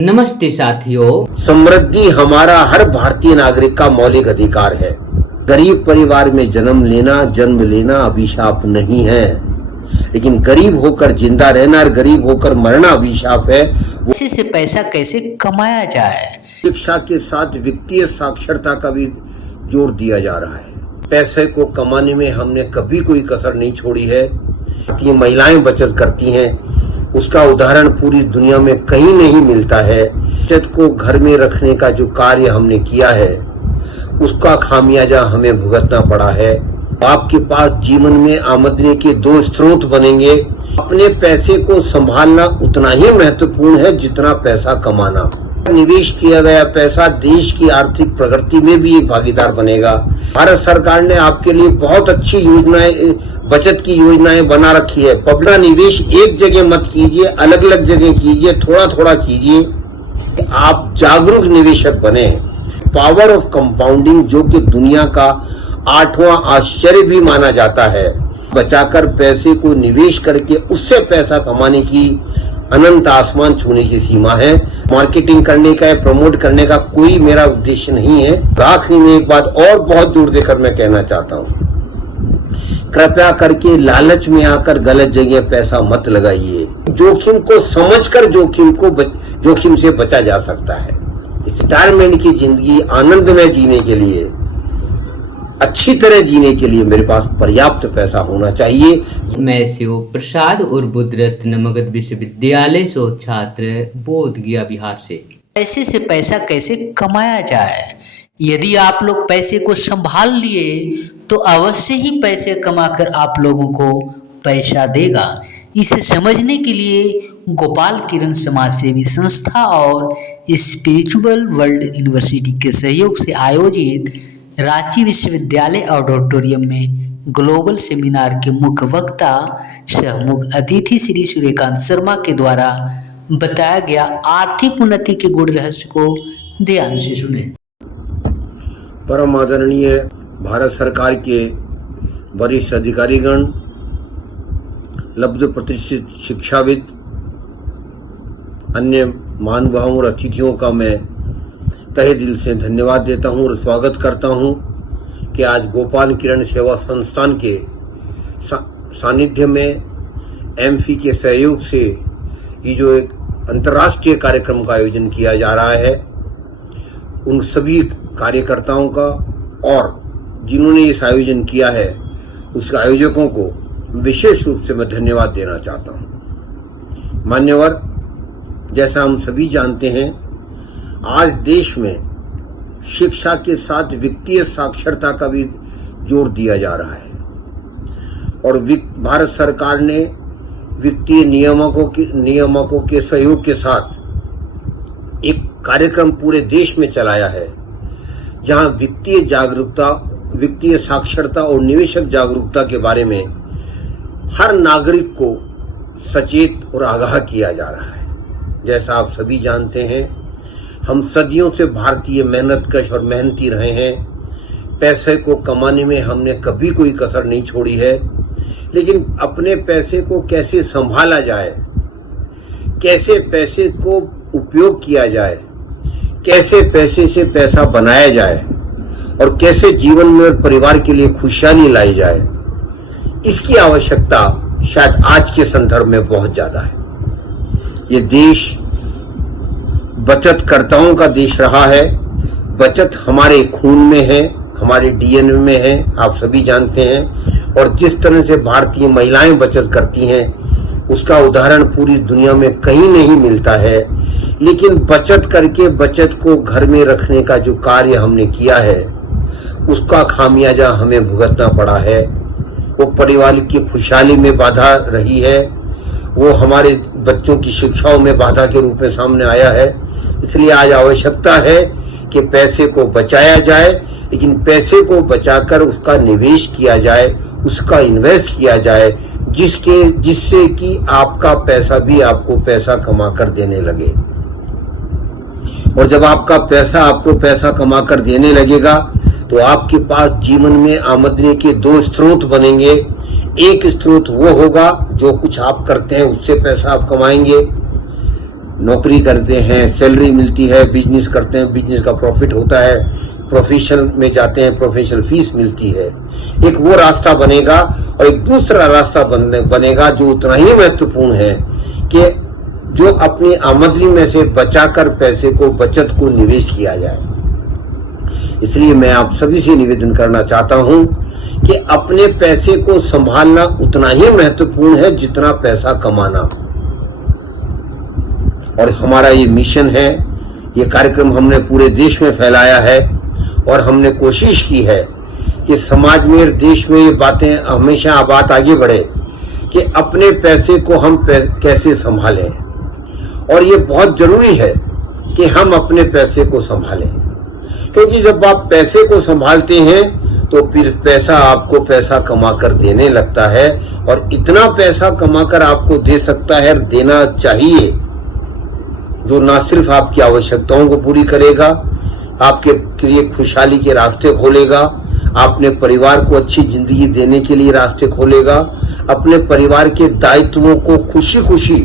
नमस्ते साथियों। समृद्धि हमारा हर भारतीय नागरिक का मौलिक अधिकार है। गरीब परिवार में जन्म लेना अभिशाप नहीं है, लेकिन गरीब होकर जिंदा रहना और गरीब होकर मरना अभिशाप है। से पैसा कैसे कमाया जाए, शिक्षा के साथ वित्तीय साक्षरता का भी जोर दिया जा रहा है। पैसे को कमाने में हमने कभी कोई कसर नहीं छोड़ी है। भारतीय महिलाएं बचत करती हैं, उसका उदाहरण पूरी दुनिया में कहीं नहीं मिलता है। बचत को घर में रखने का जो कार्य हमने किया है, उसका खामियाजा हमें भुगतना पड़ा है। आपके पास जीवन में आमदनी के दो स्रोत बनेंगे। अपने पैसे को संभालना उतना ही महत्वपूर्ण है जितना पैसा कमाना। निवेश किया गया पैसा देश की आर्थिक प्रगति में भी एक भागीदार बनेगा। भारत सरकार ने आपके लिए बहुत अच्छी योजनाएं, बचत की योजनाएं बना रखी है। पब्लिक निवेश एक जगह मत कीजिए, अलग अलग जगह कीजिए, थोड़ा थोड़ा कीजिए। आप जागरूक निवेशक बने। पावर ऑफ कंपाउंडिंग, जो कि दुनिया का 8वां आश्चर्य भी माना जाता है। बचाकर पैसे को निवेश करके उससे पैसा कमाने की अनंत आसमान छूने की सीमा है। मार्केटिंग करने का या प्रमोट करने का कोई मेरा उद्देश्य नहीं है। आखिरी में एक बात और बहुत जोर देकर मैं कहना चाहता हूँ, कृपया करके लालच में आकर गलत जगह पैसा मत लगाइए। जोखिम को समझकर जोखिम से बचा जा सकता है। इस रिटायरमेंट की जिंदगी आनंदमय जीने के लिए, अच्छी तरह जीने के लिए मेरे पास पर्याप्त पैसा होना चाहिए। मैं शिव प्रसाद और बुद्ध रत्न मगध विश्वविद्यालय शोध छात्र, बोध गया, बिहार से पैसा कैसे कमाया जाए। यदि आप लोग पैसे को संभाल लिए तो अवश्य ही पैसे कमाकर आप लोगों को पैसा देगा। इसे समझने के लिए गोपाल किरण समाज सेवी संस्था और स्पिरिचुअल वर्ल्ड यूनिवर्सिटी के सहयोग से आयोजित रांची विश्वविद्यालय ऑडिटोरियम में ग्लोबल सेमिनार के मुख्य वक्ता सह मुख्य अतिथि श्री सूर्यकांत शर्मा के द्वारा बताया गया आर्थिक उन्नति के गुण रहस्य को ध्यान से सुने। परम आदरणीय भारत सरकार के वरिष्ठ अधिकारीगण, लब्ध प्रतिष्ठित शिक्षाविद, अन्य महानुभावों और अतिथियों का मैं तहे दिल से धन्यवाद देता हूं और स्वागत करता हूं कि आज गोपाल किरण सेवा संस्थान के सानिध्य में एमफी के सहयोग से ये जो एक अंतर्राष्ट्रीय कार्यक्रम का आयोजन किया जा रहा है, उन सभी कार्यकर्ताओं का और जिन्होंने इस आयोजन किया है उस आयोजकों को विशेष रूप से मैं धन्यवाद देना चाहता हूं। मान्यवर, जैसा हम सभी जानते हैं, आज देश में शिक्षा के साथ वित्तीय साक्षरता का भी जोर दिया जा रहा है और भारत सरकार ने वित्तीय नियामकों के सहयोग के साथ एक कार्यक्रम पूरे देश में चलाया है, जहां वित्तीय जागरूकता, वित्तीय साक्षरता और निवेशक जागरूकता के बारे में हर नागरिक को सचेत और आगाह किया जा रहा है। जैसा आप सभी जानते हैं, हम सदियों से भारतीय मेहनतकश और मेहनती रहे हैं। पैसे को कमाने में हमने कभी कोई कसर नहीं छोड़ी है, लेकिन अपने पैसे को कैसे संभाला जाए, कैसे पैसे को उपयोग किया जाए, कैसे पैसे से पैसा बनाया जाए और कैसे जीवन में और परिवार के लिए खुशहाली लाई जाए, इसकी आवश्यकता शायद आज के संदर्भ में बहुत ज्यादा है। ये देश बचतकर्ताओं का देश रहा है। बचत हमारे खून में है, हमारे डीएनए में है, आप सभी जानते हैं। और जिस तरह से भारतीय महिलाएं बचत करती हैं, उसका उदाहरण पूरी दुनिया में कहीं नहीं मिलता है। लेकिन बचत करके बचत को घर में रखने का जो कार्य हमने किया है, उसका खामियाजा हमें भुगतना पड़ा है। वो परिवार की खुशहाली में बाधा रही है, वो हमारे बच्चों की शिक्षाओं में बाधा के रूप में सामने आया है। इसलिए आज आवश्यकता है कि पैसे को बचाया जाए, लेकिन पैसे को बचाकर उसका निवेश किया जाए, उसका इन्वेस्ट किया जाए, जिससे कि आपका पैसा भी आपको पैसा कमा कर देने लगे। और जब आपका पैसा आपको पैसा कमा कर देने लगेगा तो आपके पास जीवन में आमदनी के दो स्रोत बनेंगे। एक स्रोत वो होगा जो कुछ आप करते हैं, उससे पैसा आप कमाएंगे, नौकरी करते हैं, सैलरी मिलती है, बिजनेस करते हैं, बिजनेस का प्रॉफिट होता है, प्रोफेशन में जाते हैं, प्रोफेशनल फीस मिलती है। एक वो रास्ता बनेगा और एक दूसरा रास्ता बनेगा जो उतना ही महत्वपूर्ण है कि जो अपनी आमदनी में से बचाकर पैसे को, बचत को निवेश किया जाए। इसलिए मैं आप सभी से निवेदन करना चाहता हूं कि अपने पैसे को संभालना उतना ही महत्वपूर्ण है जितना पैसा कमाना। और हमारा ये मिशन है, ये कार्यक्रम हमने पूरे देश में फैलाया है और हमने कोशिश की है कि समाज में, देश में ये बातें हमेशा बात आगे बढ़े कि अपने पैसे को हम कैसे संभालें। और ये बहुत जरूरी है कि हम अपने पैसे को संभालें, क्योंकि जब आप पैसे को संभालते हैं तो फिर पैसा आपको पैसा कमाकर देने लगता है, और इतना पैसा कमाकर आपको दे सकता है, देना चाहिए, जो ना सिर्फ आपकी आवश्यकताओं को पूरी करेगा, आपके लिए खुशहाली के रास्ते खोलेगा, अपने परिवार को अच्छी जिंदगी देने के लिए रास्ते खोलेगा, अपने परिवार के दायित्वों को खुशी खुशी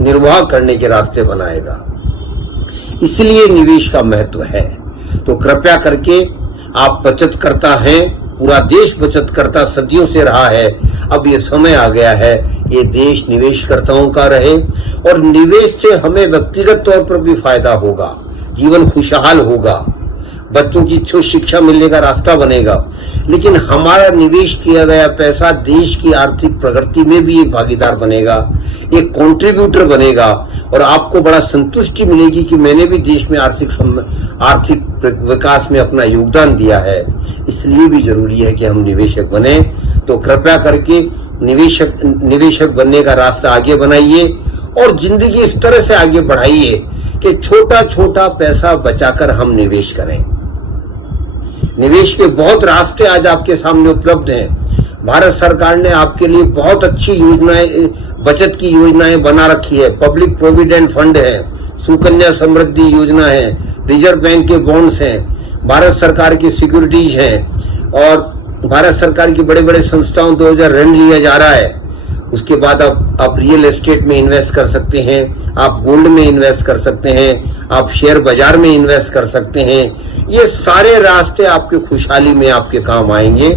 निर्वाह करने के रास्ते बनाएगा। इसलिए निवेश का महत्व है। तो कृपया करके आप बचत करता हैं, पूरा देश बचत करता सदियों से रहा है, अब ये समय आ गया है ये देश निवेशकर्ताओं का रहे, और निवेश से हमें व्यक्तिगत तौर पर भी फायदा होगा, जीवन खुशहाल होगा, बच्चों की अच्छी शिक्षा मिलने का रास्ता बनेगा। लेकिन हमारा निवेश किया गया पैसा देश की आर्थिक प्रगति में भी एक भागीदार बनेगा, एक कंट्रीब्यूटर बनेगा, और आपको बड़ा संतुष्टि मिलेगी कि मैंने भी देश में आर्थिक विकास में अपना योगदान दिया है। इसलिए भी जरूरी है कि हम निवेशक बने। तो कृपया करके निवेशक बनने का रास्ता आगे बनाइए और जिंदगी इस तरह से आगे बढ़ाइए कि छोटा छोटा पैसा बचाकर हम निवेश करें। निवेश के बहुत रास्ते आज आपके सामने उपलब्ध हैं। भारत सरकार ने आपके लिए बहुत अच्छी योजनाएं, बचत की योजनाएं बना रखी है। पब्लिक प्रोविडेंट फंड है, सुकन्या समृद्धि योजना है, रिजर्व बैंक के बॉन्ड्स हैं, भारत सरकार की सिक्योरिटीज हैं, और भारत सरकार की बड़े बड़े संस्थाओं 2000 ऋण लिया जा रहा है। उसके बाद आप रियल एस्टेट में इन्वेस्ट कर सकते हैं, आप गोल्ड में इन्वेस्ट कर सकते हैं, आप शेयर बाजार में इन्वेस्ट कर सकते हैं। ये सारे रास्ते आपके खुशहाली में आपके काम आएंगे।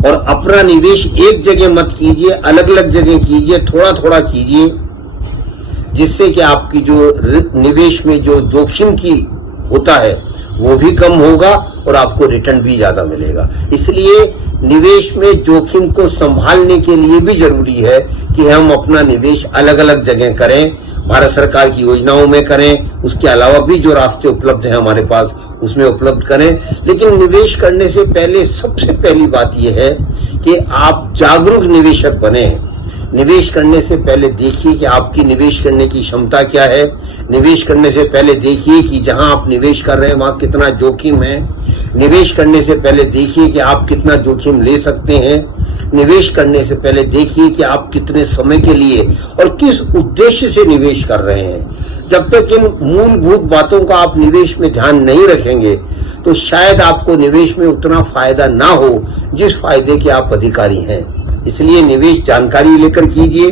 और अपना निवेश एक जगह मत कीजिए, अलग अलग जगह कीजिए, थोड़ा थोड़ा कीजिए, जिससे कि आपकी जो निवेश में जो जोखिम की होता है वो भी कम होगा और आपको रिटर्न भी ज्यादा मिलेगा। इसलिए निवेश में जोखिम को संभालने के लिए भी जरूरी है कि हम अपना निवेश अलग अलग जगह करें, भारत सरकार की योजनाओं में करें, उसके अलावा भी जो रास्ते उपलब्ध हैं हमारे पास उसमें उपलब्ध करें। लेकिन निवेश करने से पहले सबसे पहली बात यह है कि आप जागरूक निवेशक बने। निवेश करने से पहले देखिए कि आपकी निवेश करने की क्षमता क्या है। निवेश करने से पहले देखिए कि जहां आप निवेश कर रहे हैं वहां कितना जोखिम है। निवेश करने से पहले देखिए कि आप कितना जोखिम ले सकते हैं। निवेश करने से पहले देखिए कि आप कितने समय के लिए और किस उद्देश्य से निवेश कर रहे हैं। जब तक इन मूलभूत बातों का आप निवेश में ध्यान नहीं रखेंगे तो शायद आपको निवेश में उतना फायदा ना हो जिस फायदे के आप अधिकारी हैं। इसलिए निवेश जानकारी लेकर कीजिए,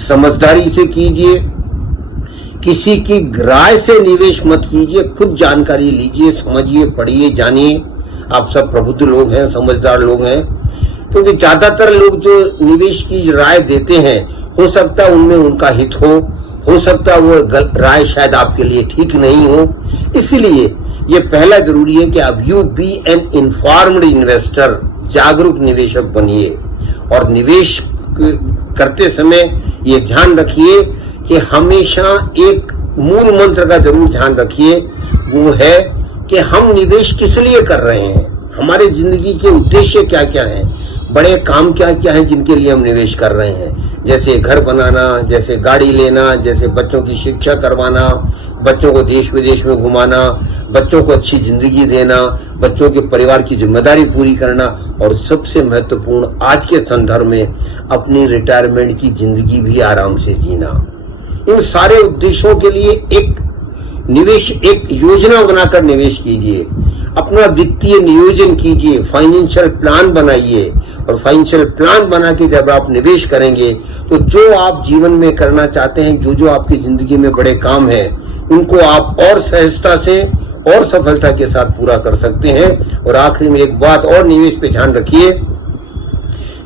समझदारी से कीजिए, किसी की राय से निवेश मत कीजिए, खुद जानकारी लीजिए, समझिए, पढ़िए, जानिए। आप सब प्रबुद्ध लोग हैं, समझदार लोग हैं, क्योंकि ज्यादातर लोग जो निवेश की राय देते हैं हो सकता है उनमें उनका हित हो सकता है वो राय शायद आपके लिए ठीक नहीं हो। इसलिए ये पहला जरूरी है कि अब you be an informed investor, जागरूक निवेशक बनिए। और निवेश करते समय ये ध्यान रखिए कि हमेशा एक मूल मंत्र का जरूर ध्यान रखिए, वो है कि हम निवेश किस लिए कर रहे हैं, हमारे जिंदगी के उद्देश्य क्या क्या हैं, बड़े काम क्या क्या हैं जिनके लिए हम निवेश कर रहे हैं। जैसे घर बनाना, जैसे गाड़ी लेना, जैसे बच्चों की शिक्षा करवाना, बच्चों को देश विदेश में घुमाना, बच्चों को अच्छी जिंदगी देना, बच्चों के परिवार की जिम्मेदारी पूरी करना, और सबसे महत्वपूर्ण आज के संदर्भ में अपनी रिटायरमेंट की जिंदगी भी आराम से जीना। इन सारे उद्देश्यों के लिए एक योजना बनाकर निवेश कीजिए। अपना वित्तीय नियोजन कीजिए, फाइनेंशियल प्लान बनाइए, और फाइनेंशियल प्लान बना के जब आप निवेश करेंगे तो जो आप जीवन में करना चाहते हैं, जो आपकी जिंदगी में बड़े काम हैं, उनको आप और सहजता से और सफलता के साथ पूरा कर सकते हैं। और आखिरी में एक बात और निवेश पे ध्यान रखिए,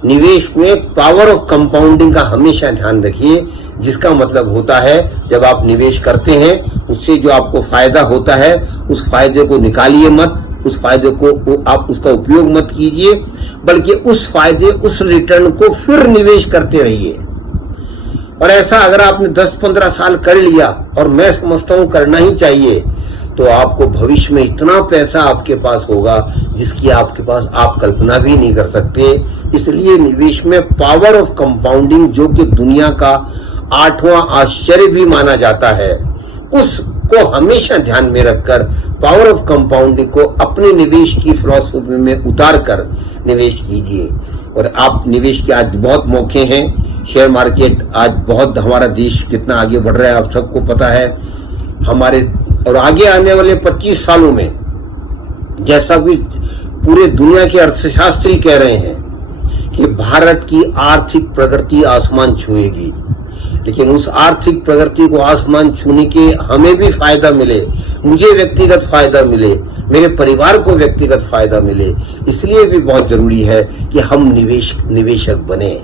निवेश में पावर ऑफ कंपाउंडिंग का हमेशा ध्यान रखिए, जिसका मतलब होता है जब आप निवेश करते हैं उससे जो आपको फायदा होता है उस फायदे को निकालिए मत, उस फायदे को आप उसका उपयोग मत कीजिए, बल्कि उस फायदे उस रिटर्न को फिर निवेश करते रहिए। और ऐसा अगर आपने 10-15 साल कर लिया, और मैं समझता हूं करना ही चाहिए, तो आपको भविष्य में इतना पैसा आपके पास होगा जिसकी आपके पास आप कल्पना भी नहीं कर सकते। इसलिए निवेश में पावर ऑफ कंपाउंडिंग, जो कि दुनिया का 8वां आश्चर्य भी माना जाता है, उसको हमेशा ध्यान में रखकर पावर ऑफ कंपाउंडिंग को अपने निवेश की फिलॉसफी में उतार कर निवेश कीजिए। और आप निवेश के आज बहुत मौके हैं, शेयर मार्केट आज बहुत, हमारा देश कितना आगे बढ़ रहा है आप सबको पता है। हमारे और आगे आने वाले 25 सालों में, जैसा भी पूरे दुनिया के अर्थशास्त्री कह रहे हैं कि भारत की आर्थिक प्रगति आसमान छुएगी, लेकिन उस आर्थिक प्रगति को आसमान छूने के हमें भी फायदा मिले, मुझे व्यक्तिगत फायदा मिले, मेरे परिवार को व्यक्तिगत फायदा मिले, इसलिए भी बहुत जरूरी है कि हम निवेशक बने।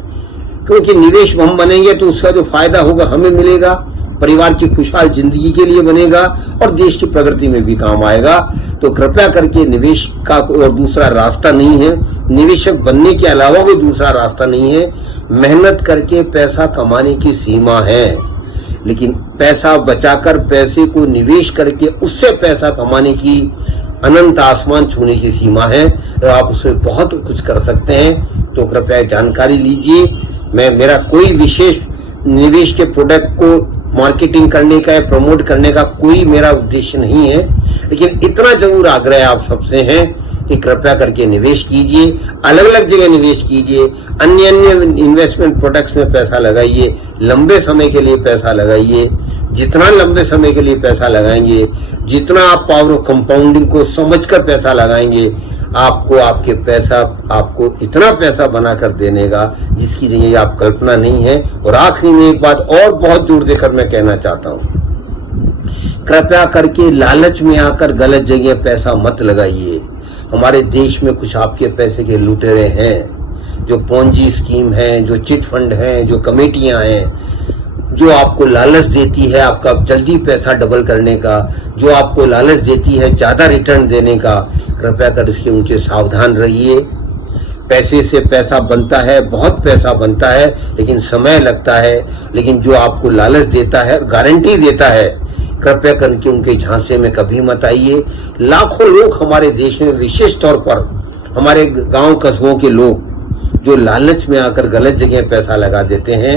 क्योंकि निवेश हम बनेंगे तो उसका जो फायदा होगा हमें मिलेगा, परिवार की खुशहाल जिंदगी के लिए बनेगा और देश की प्रगति में भी काम आएगा। तो कृपया करके निवेश का कोई और दूसरा रास्ता नहीं है, निवेशक बनने के अलावा कोई दूसरा रास्ता नहीं है। मेहनत करके पैसा कमाने की सीमा है, लेकिन पैसा बचाकर, पैसे को निवेश करके उससे पैसा कमाने की अनंत आसमान छूने की सीमा है। तो आप उसमें बहुत कुछ कर सकते हैं। तो कृपया जानकारी लीजिए। मेरा कोई विशेष निवेश के प्रोडक्ट को मार्केटिंग करने का या प्रमोट करने का कोई मेरा उद्देश्य नहीं है, लेकिन इतना जरूर आग्रह आप सबसे है कि कृपया करके निवेश कीजिए, अलग अलग जगह निवेश कीजिए, अन्य इन्वेस्टमेंट प्रोडक्ट्स में पैसा लगाइए, लंबे समय के लिए पैसा लगाइए। जितना लंबे समय के लिए पैसा लगाएंगे, जितना आप पावर ऑफ कंपाउंडिंग को समझकर पैसा लगाएंगे, आपको इतना पैसा बनाकर देने का जिसकी जगह आप कल्पना नहीं है। और आखिरी में एक बात और बहुत जोर देकर मैं कहना चाहता हूं, कृपया करके लालच में आकर गलत जगह पैसा मत लगाइए। हमारे देश में कुछ आपके पैसे के लुटेरे हैं, जो पोंजी स्कीम है, जो चिट फंड है, जो कमेटियां हैं, जो आपको लालच देती है आपका जल्दी पैसा डबल करने का, जो आपको लालच देती है ज्यादा रिटर्न देने का। कृपया कर इसके उनसे सावधान रहिए। पैसे से पैसा बनता है, बहुत पैसा बनता है, लेकिन समय लगता है। लेकिन जो आपको लालच देता है, गारंटी देता है, कृपया करके उनके झांसे में कभी मत आइए। लाखों लोग हमारे देश में, विशेष तौर पर हमारे गांव कस्बों के लोग, जो लालच में आकर गलत जगह पैसा लगा देते हैं।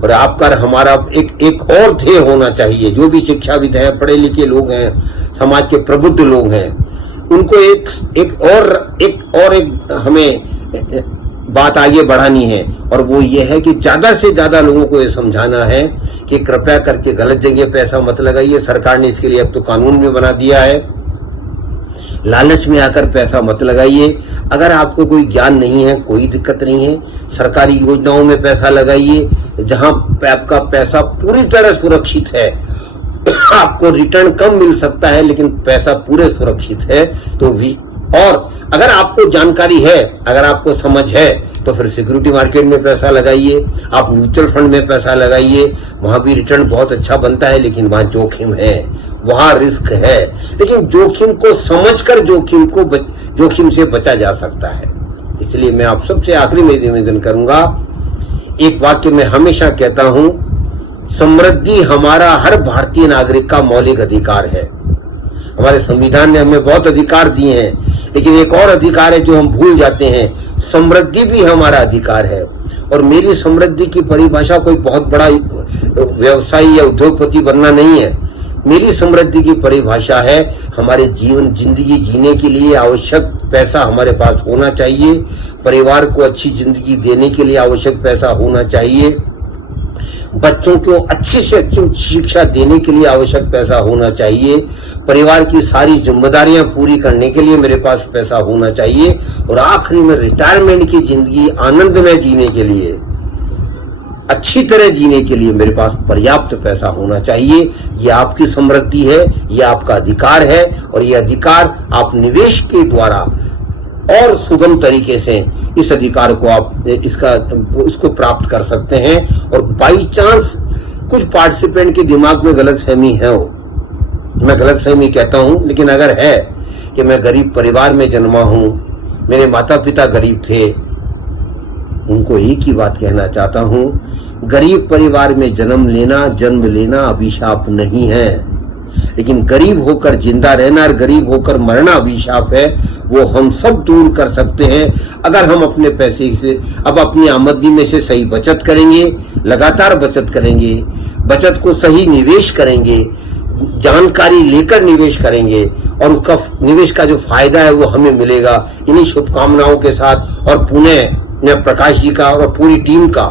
और आपका हमारा एक और ध्येय होना चाहिए, जो भी शिक्षाविद हैं, पढ़े लिखे लोग हैं, समाज के प्रबुद्ध लोग हैं, उनको एक और हमें बात आगे बढ़ानी है। और वो ये है कि ज्यादा से ज्यादा लोगों को ये समझाना है कि कृपया करके गलत जगह पैसा मत लगाइए। सरकार ने इसके लिए अब तो कानून भी बना दिया है। लालच में आकर पैसा मत लगाइए। अगर आपको कोई ज्ञान नहीं है, कोई दिक्कत नहीं है, सरकारी योजनाओं में पैसा लगाइए, जहां आपका पैसा पूरी तरह सुरक्षित है। आपको रिटर्न कम मिल सकता है, लेकिन पैसा पूरे सुरक्षित है। तो और अगर आपको जानकारी है, अगर आपको समझ है, तो फिर सिक्योरिटी मार्केट में पैसा लगाइए, आप म्यूचुअल फंड में पैसा लगाइए। वहां भी रिटर्न बहुत अच्छा बनता है, लेकिन वहां जोखिम है, वहां रिस्क है। लेकिन जोखिम को समझकर जोखिम से बचा जा सकता है। इसलिए मैं आप सबसे आखिरी में निवेदन करूंगा, एक वाक्य में हमेशा कहता हूं, समृद्धि हमारा हर भारतीय नागरिक का मौलिक अधिकार है। हमारे संविधान ने हमें बहुत अधिकार दिए हैं, लेकिन एक और अधिकार है जो हम भूल जाते हैं, समृद्धि भी हमारा अधिकार है। और मेरी समृद्धि की परिभाषा कोई बहुत बड़ा व्यवसायी या उद्योगपति बनना नहीं है। मेरी समृद्धि की परिभाषा है हमारे जिंदगी जीने के लिए आवश्यक पैसा हमारे पास होना चाहिए, परिवार को अच्छी जिंदगी देने के लिए आवश्यक पैसा होना चाहिए, बच्चों को अच्छी से अच्छी उच्च शिक्षा देने के लिए आवश्यक पैसा होना चाहिए, परिवार की सारी जिम्मेदारियां पूरी करने के लिए मेरे पास पैसा होना चाहिए, और आखिरी में रिटायरमेंट की जिंदगी आनंद में जीने के लिए, अच्छी तरह जीने के लिए मेरे पास पर्याप्त पैसा होना चाहिए। ये आपकी समृद्धि है, ये आपका अधिकार है, और ये अधिकार आप निवेश के द्वारा और सुगम तरीके से इस अधिकार को आप इसको प्राप्त कर सकते हैं। और बाई चांस कुछ पार्टिसिपेंट के दिमाग में गलतफहमी है, मैं गलतफहमी कहता हूं, लेकिन अगर है कि मैं गरीब परिवार में जन्मा हूं, मेरे माता पिता गरीब थे, उनको एक ही बात कहना चाहता हूं, गरीब परिवार में जन्म लेना अभिशाप नहीं है, लेकिन गरीब होकर जिंदा रहना और गरीब होकर मरना अभिशाप है। वो हम सब दूर कर सकते हैं अगर हम अपने पैसे से, अब अपनी आमदनी में से सही बचत करेंगे, लगातार बचत करेंगे, बचत को सही निवेश करेंगे, जानकारी लेकर निवेश करेंगे, और उसका निवेश का जो फायदा है वो हमें मिलेगा। इन्हीं शुभकामनाओं के साथ और पुणे मैं प्रकाश जी का और पूरी टीम का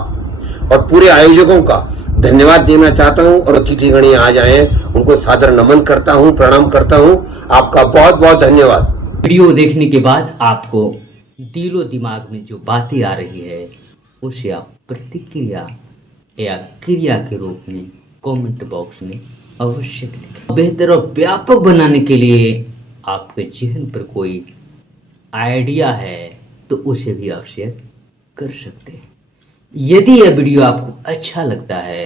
और पूरे आयोजकों का धन्यवाद देना चाहता हूं, और अतिथिगण आज आए उनको सादर नमन करता हूं, प्रणाम करता हूं। आपका बहुत बहुत धन्यवाद। वीडियो देखने के बाद आपको दिलो दिमाग में जो बातें आ रही है उसे आप प्रतिक्रिया या क्रिया के रूप में कमेंट बॉक्स में अवश्य लिखें। बेहतर और व्यापक बनाने के लिए आपके जहन पर कोई आइडिया है तो उसे भी आप शेयर कर सकते हैं। यदि यह वीडियो आपको अच्छा लगता है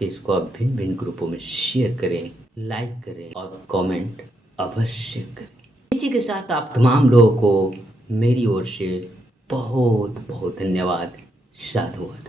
तो इसको आप भिन्न भिन्न ग्रुपों में शेयर करें, लाइक करें और कमेंट अवश्य करें। इसी के साथ आप तमाम लोगों को मेरी ओर से बहुत बहुत धन्यवाद। साधुवाद।